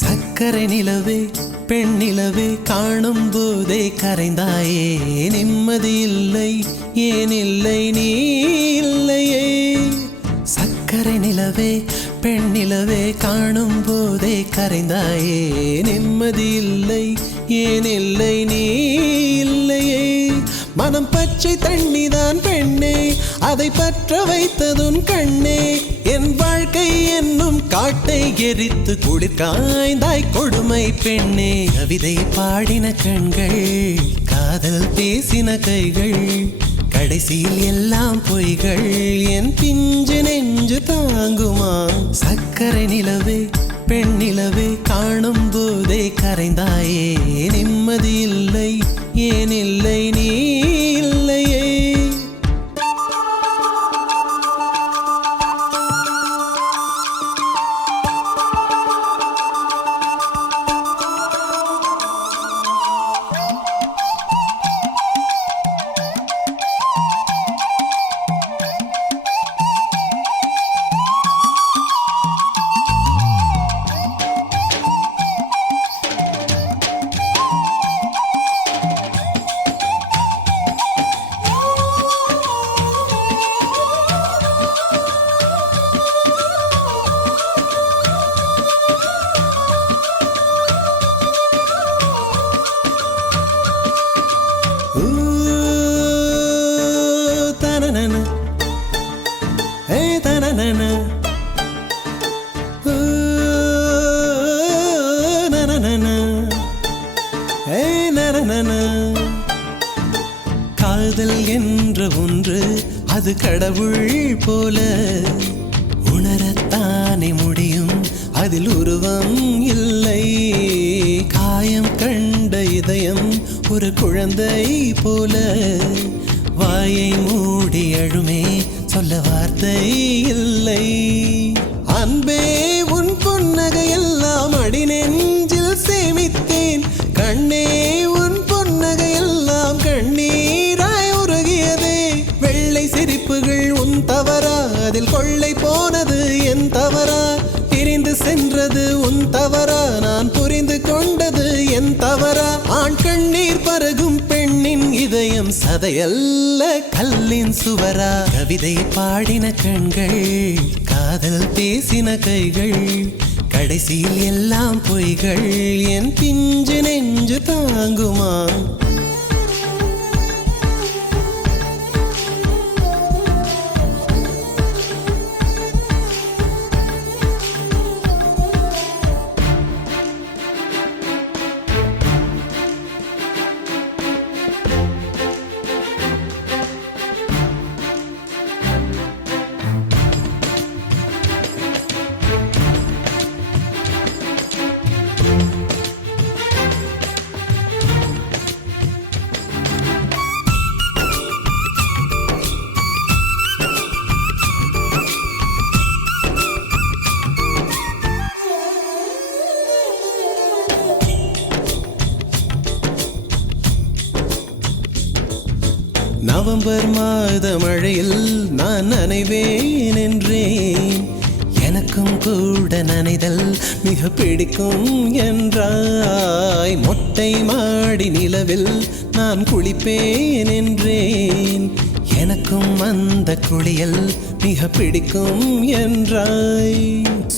சக்கரை நிலவே பெண் நிலவே காணும் போதே கரைந்தாயே நிம்மதி இல்லை ஏன் இல்லை நீ இல்லையே சக்கரை நிலவே பெண் நிலவே காணும் போதே கரைந்தாயே நிம்மதி இல்லை ஏன் இல்லை நீ இல்லையே மனம் பச்சை தண்ணிதான் பெண்ணே அதை பற்ற வைத்ததுன் கண்ணே என் வாழ்க்கை என்னும் காட்டை எரித்து குளிர்காய்ந்தாய் கொடுமை பெண்ணே கவிதை பாடின கண்கள் காதல் பேசின கைகள் கடைசியில் எல்லாம் பொய்கள் என் பிஞ்சு நெஞ்சு தாங்குமா சக்கரை நிலவே பெண் நிலவே காணும் போதே கரைந்தாயே நிம்மதி இல்லை ஏன் இல்லை நீ இல்லையே காதல் என்ற ஒன்று அது கடவுள் போல உணரத்தானே முடியும் அதில் உருவம் இல்லை காயம் கண்ட இதயம் ஒரு குழந்தை போல வாயை மூடி அழுமே சொல்ல வார்த்தை இல்லை அன்பே உன் புன்னகை எல்லாம் அடி நெஞ்சில் சேமித்தேன் கண்ணே உன் புன்னகை எல்லாம் கண்ணீராய் உருகியதே வெள்ளை சிரிப்புகள் உன் தவறா அதில் கொள்ளை போனது என் தவறா பிரிந்து சென்றது உன் தவறா நான் புரிந்து கொண்டது என் தவறா ஆண் கண்ணீர் பருகும் பெண்ணின் இதயம் சதையல்ல கல்லின் சுவரா கவிதை பாடின கண்கள் காதல் பேசின கைகள் கடைசியில் எல்லாம் பொய்கள் என் பிஞ்சு நெஞ்சு தாங்குமா நவம்பர் மாத மழையில் நான் நனைவேன் என்றேன் எனக்கும் கூட நனைதல் மிக பிடிக்கும் என்றாய் மொட்டை மாடி நிலவில் நான் குளிப்பேன் என்றேன் எனக்கும் அந்த குளியல் மிக பிடிக்கும் என்றாய்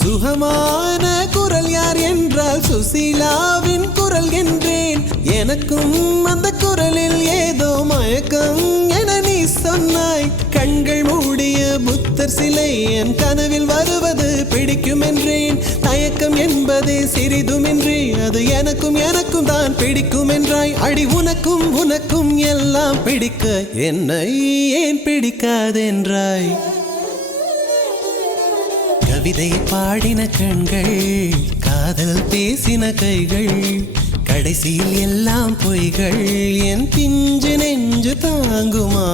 சுகமான குரல் யார் என்றால் சுசீலாவின் குரல் என்றேன் எனக்கும் அந்த குரலில் ஏதோ மயக்கம் என நீ சொன்னாய் கண்கள் மூடிய புத்தர் சிலை என் கனவில் வருவது பிடிக்கும் என்றேன் தயக்கம் என்பதே சிறிதுமின்றி அது எனக்கும் எனக்கும் தான் பிடிக்கும் என்றாய் அடி உனக்கும் உனக்கும் எல்லாம் பிடிக்க என்னை ஏன் பிடிக்காதென்றாய் கவிதை பாடின கண்கள் காதல் பேசின கைகள் கடைசியில் எல்லாம் பொய்கள் என் பிஞ்சு நெஞ்சு தாங்குமா